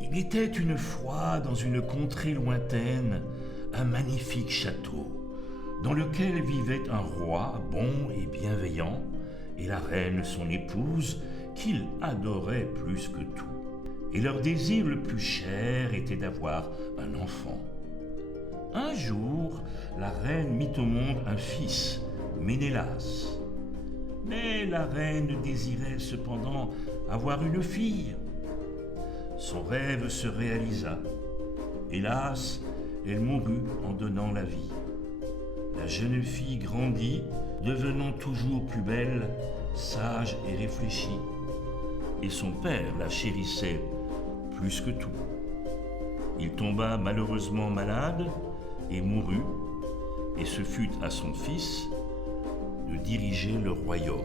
Il était une fois dans une contrée lointaine un magnifique château dans lequel vivait un roi bon et bienveillant et la reine son épouse qu'il adorait plus que tout. Et leur désir le plus cher était d'avoir un enfant. Un jour, la reine mit au monde un fils, Ménélas. Mais la reine désirait cependant avoir une fille. Son rêve se réalisa. Hélas, elle mourut en donnant la vie. La jeune fille grandit, devenant toujours plus belle, sage et réfléchie. Et son père la chérissait plus que tout. Il tomba malheureusement malade et mourut, et ce fut à son fils de diriger le royaume.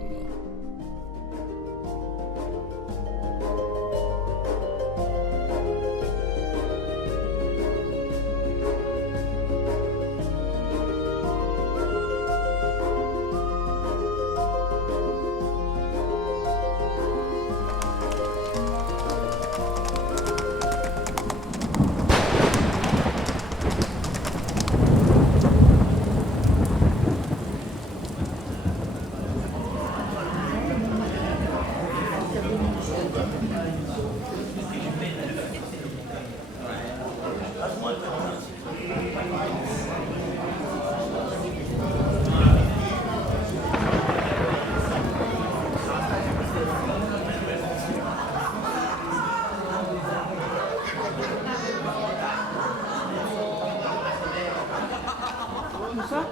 Bonsoir.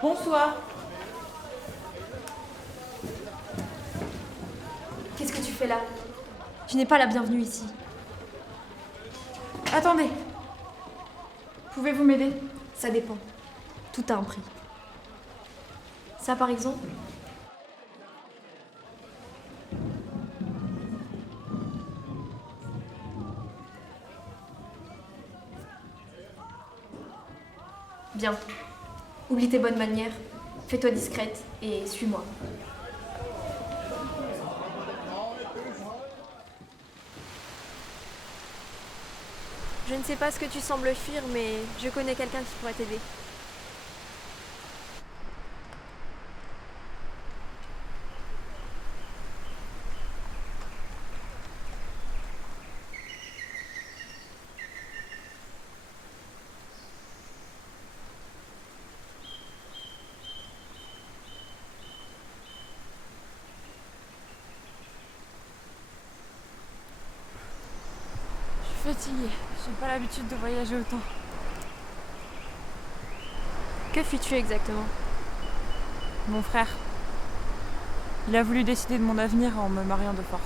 Bonsoir. Qu'est-ce que tu fais là? Tu n'es pas la bienvenue ici. Attendez. Pouvez-vous m'aider? Ça dépend. Tout a un prix. Ça par exemple? Bien. Oublie tes bonnes manières, fais-toi discrète et suis-moi. Je ne sais pas ce que tu sembles fuir, mais je connais quelqu'un qui pourrait t'aider. Je suis fatiguée. J'ai pas l'habitude de voyager autant. Que fus-tu exactement? Mon frère. Il a voulu décider de mon avenir en me mariant de force.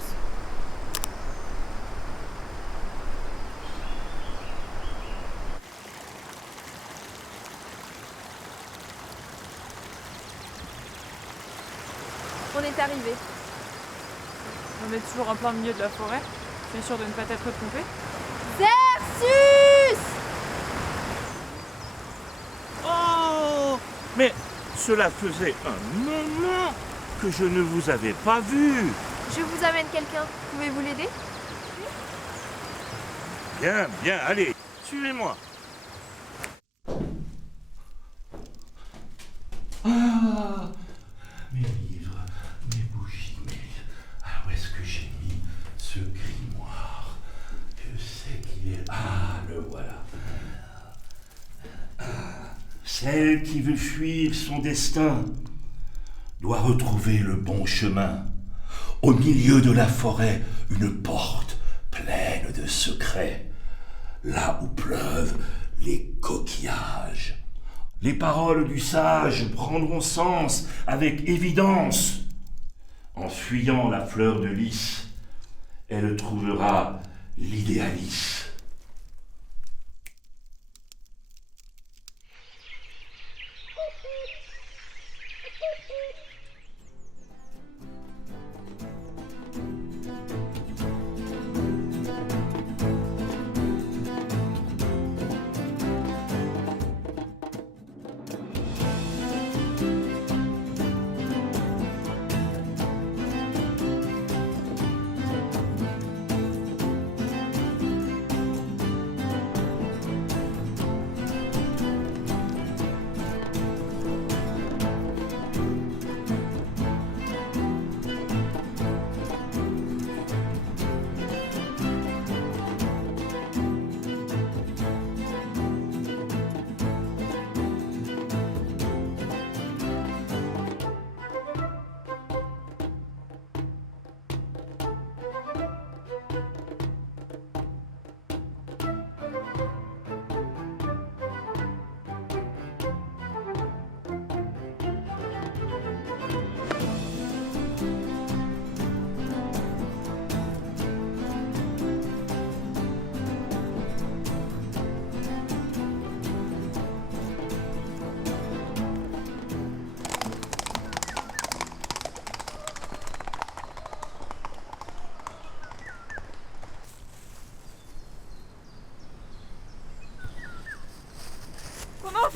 On est arrivé. On est toujours en plein milieu de la forêt. Tu es sûr de ne pas t'être trompé? Versus! Oh! Mais cela faisait un moment que je ne vous avais pas vu. Je vous amène quelqu'un. Pouvez-vous l'aider? Bien, bien, allez, suivez-moi. Ah, mes livres, mes bougies, où est-ce que j'ai mis ce grimoire? Que c'est qu'il est... Ah, le voilà. Celle qui veut fuir son destin doit retrouver le bon chemin. Au milieu de la forêt, une porte pleine de secrets, là où pleuvent les coquillages. Les paroles du sage prendront sens avec évidence. En fuyant la fleur de lys, elle trouvera l'idéalis.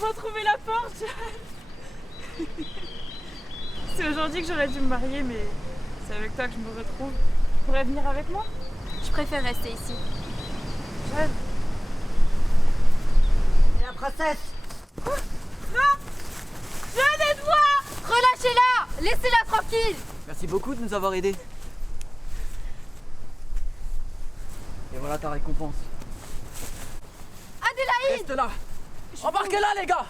enfin trouvé la porte. C'est aujourd'hui que j'aurais dû me marier, mais c'est avec toi que je me retrouve. Tu pourrais venir avec moi? Je préfère rester ici. Jeanne. Et la princesse? Jeanne, aide-moi! Relâchez-la! Laissez-la tranquille! Merci beaucoup de nous avoir aidés. Et voilà ta récompense. Adélaïde! Reste là. Embarquez-la les gars.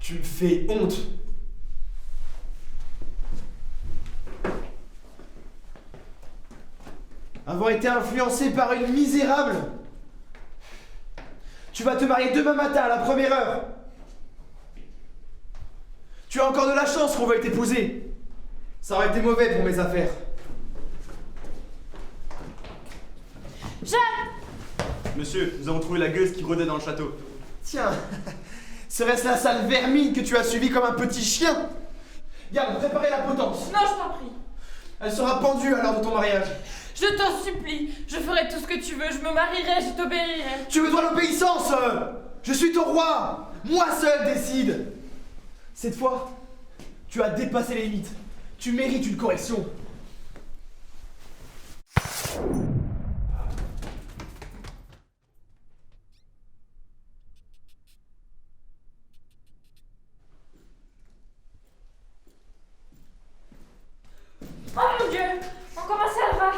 Tu me fais honte. Avoir été influencé par une misérable. Tu vas te marier demain matin à la première heure. Tu as encore de la chance qu'on veuille t'épouser. Ça aurait été mauvais pour mes affaires. Monsieur, nous avons trouvé la gueuse qui rôdait dans le château. Tiens, serait-ce la sale vermine que tu as suivie comme un petit chien? Garde, préparez la potence. Non, je t'en prie. Elle sera pendue à l'heure de ton mariage. Je t'en supplie. Je ferai tout ce que tu veux. Je me marierai, je t'obéirai. Tu me dois l'obéissance. Je suis ton roi. Moi seul décide. Cette fois, tu as dépassé les limites. Tu mérites une correction. Oh mon Dieu! Comment ça va?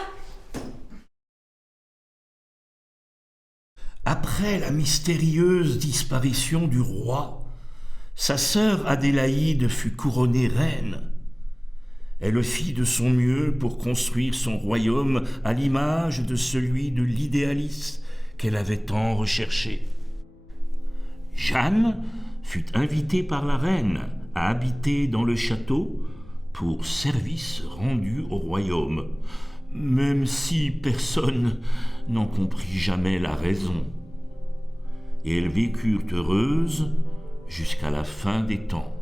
Après la mystérieuse disparition du roi, sa sœur Adélaïde fut couronnée reine. Elle fit de son mieux pour construire son royaume à l'image de celui de l'idéaliste qu'elle avait tant recherché. Jeanne fut invitée par la reine à habiter dans le château pour service rendu au royaume, même si personne n'en comprit jamais la raison. Et elles vécurent heureuses jusqu'à la fin des temps.